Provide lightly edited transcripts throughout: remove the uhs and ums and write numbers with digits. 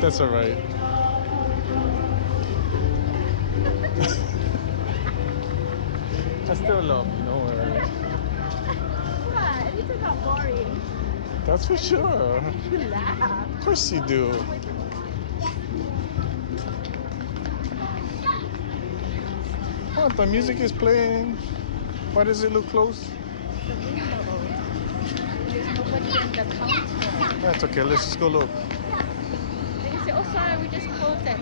That's alright. I still love you, don't worry. What? At least it's not boring. That's for sure. You laugh. Of course you do. Oh, the music is playing. Why does it look close? The window. There's nobody in the counter. That's okay, let's just go look. They say, oh sorry, we just closed at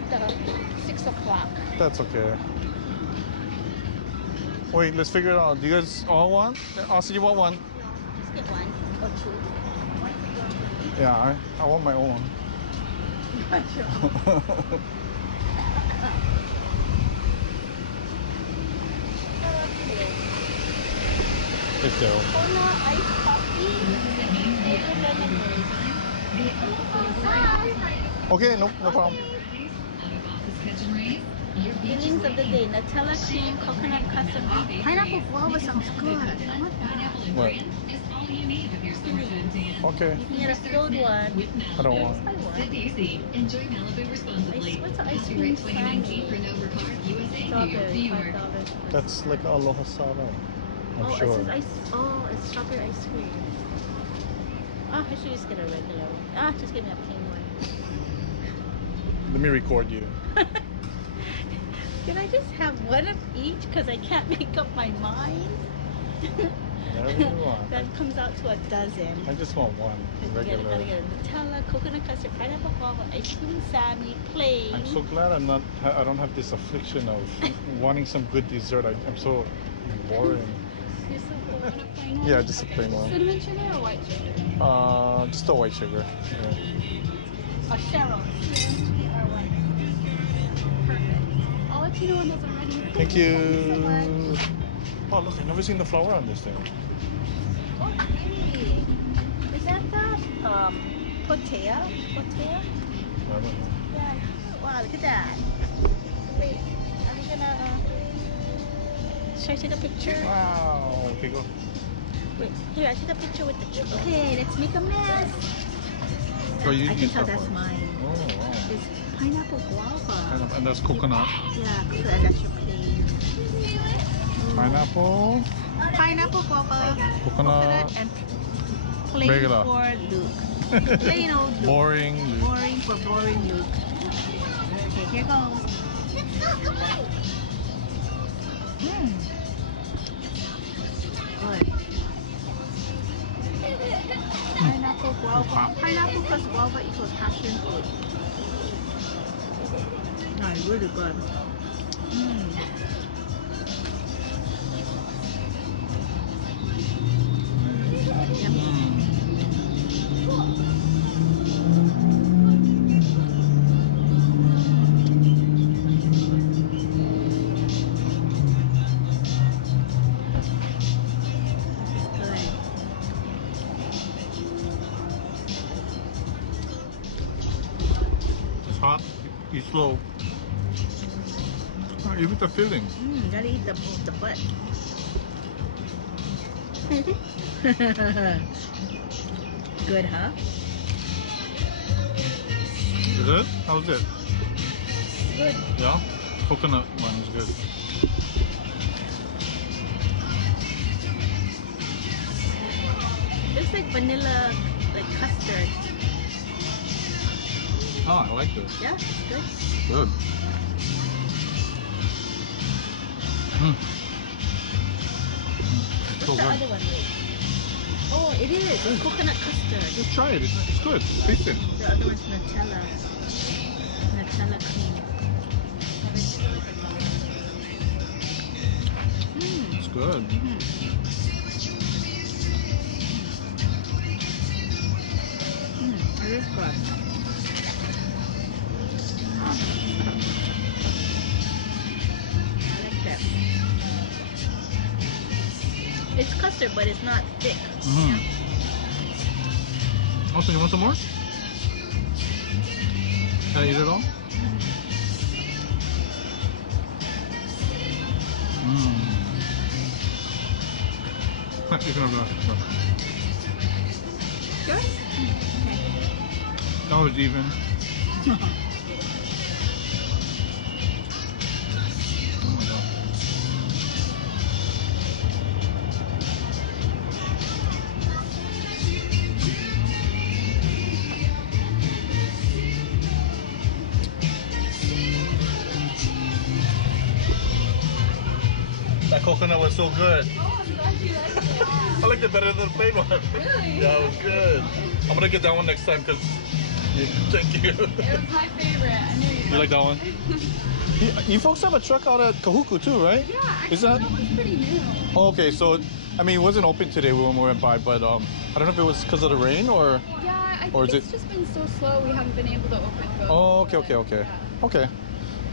6 o'clock. That's okay. Wait, let's figure it out. Do you guys all want? Also, you want one? Just get one or two. Yeah, I want my own. It's there. Cola iced coffee, flavored lemonade. Okay, no problem. Feelings of the day: Nutella cream, coconut custard, pineapple guava sounds good. I want that. What? Okay, You can get a filled one. I don't want. I want. Enjoy Malibu responsibly. What's the ice cream Guarantee for candy? no recard USA Strawberry, viewer. $5. That's like aloha sana. I'm Oh, sure. it says ice. Oh, it's strawberry ice cream. Oh, I should just get a regular one. Ah, just give me a plain one. Let me record you. Can I just have one of each? Because I can't make up my mind. Whatever you want. That comes out to a dozen. I just want one Gotta regular. get a Nutella, coconut custard, pineapple guava, ice cream sammy, plain. I'm so glad I don't have this affliction of wanting some good dessert. I'm so boring. You're so cool. Want a plain one? Yeah, just a plain one. Cinnamon sugar or white sugar? Just a white sugar. Yeah. Or Cheryl. Cinnamon or white? Perfect. I'll let you know when those are ready. Thank you you. so much. Oh look, I've never seen the flower on this thing. Oh, pretty. Is that the potato? Potato? I don't know. Yeah. Wow, look at that. Wait, are we gonna? Should I take a picture? Wow. Okay, go. Wait, here, I take a picture with the. Okay, let's make a mess. Oh, you I can use tell that that's one. mine. Oh wow. It's pineapple guava. And that's coconut. Yeah, coconut. That's your plain. Pineapple. Pineapple guava. Coconut. and plain Regular. for Luke. Plain old Luke. Boring. Boring for boring Luke. Okay, here goes. Good. Pineapple guava. Pineapple plus guava equals passion fruit. Nice, really good. It's hot. Eat slow. Oh, even the filling. Gotta eat the butt. Good, huh? Is it? How's it? Good. Yeah? Coconut one is good. It's like vanilla, like custard. Oh, I like this. Yeah, it's good. Good. What's So the good. other one? Wait. Oh, it is. It's coconut custard. Just try it. It's good. Taste it. The other one's Nutella. Nutella cream. It's good. It is good. I like that. It's custard, but it's not thick. Also, you want some more? Can I eat it all? You can have that. Sure? Okay. Oh, it's even. Oh my God. That coconut was so good. Oh, I'm glad you liked it. I liked it better than the plain one. Really? Yeah, it was good. I'm gonna get that one next time because. Thank you. It was my favorite. I knew you. You like that one? You folks have a truck out at Kahuku too, right? Yeah, actually, Is that? that was pretty new. Oh, okay, so I mean, it wasn't open today when we went by, but I don't know if it was because of the rain or. Yeah, I Or think is it's just been so slow. We haven't been able to open both. Oh, okay, but, okay. yeah. Okay.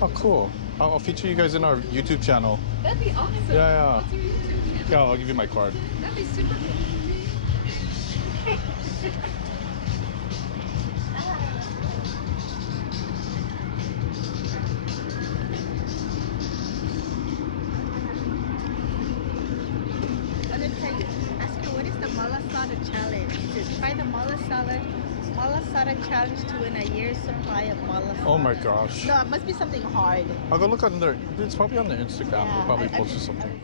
Oh, cool. I'll feature you guys in our YouTube channel. That'd be awesome. Yeah. What's your YouTube channel? Yeah, I'll give you my card. That'd be super cool. I'm gonna tell you, ask her what is the Malasada challenge? It says try the Malasada challenge to win a year's supply of Malasada. Oh my gosh. No, it must be something hard. I'll go look on there. It's probably on the Instagram. Yeah, They probably I posted was- something.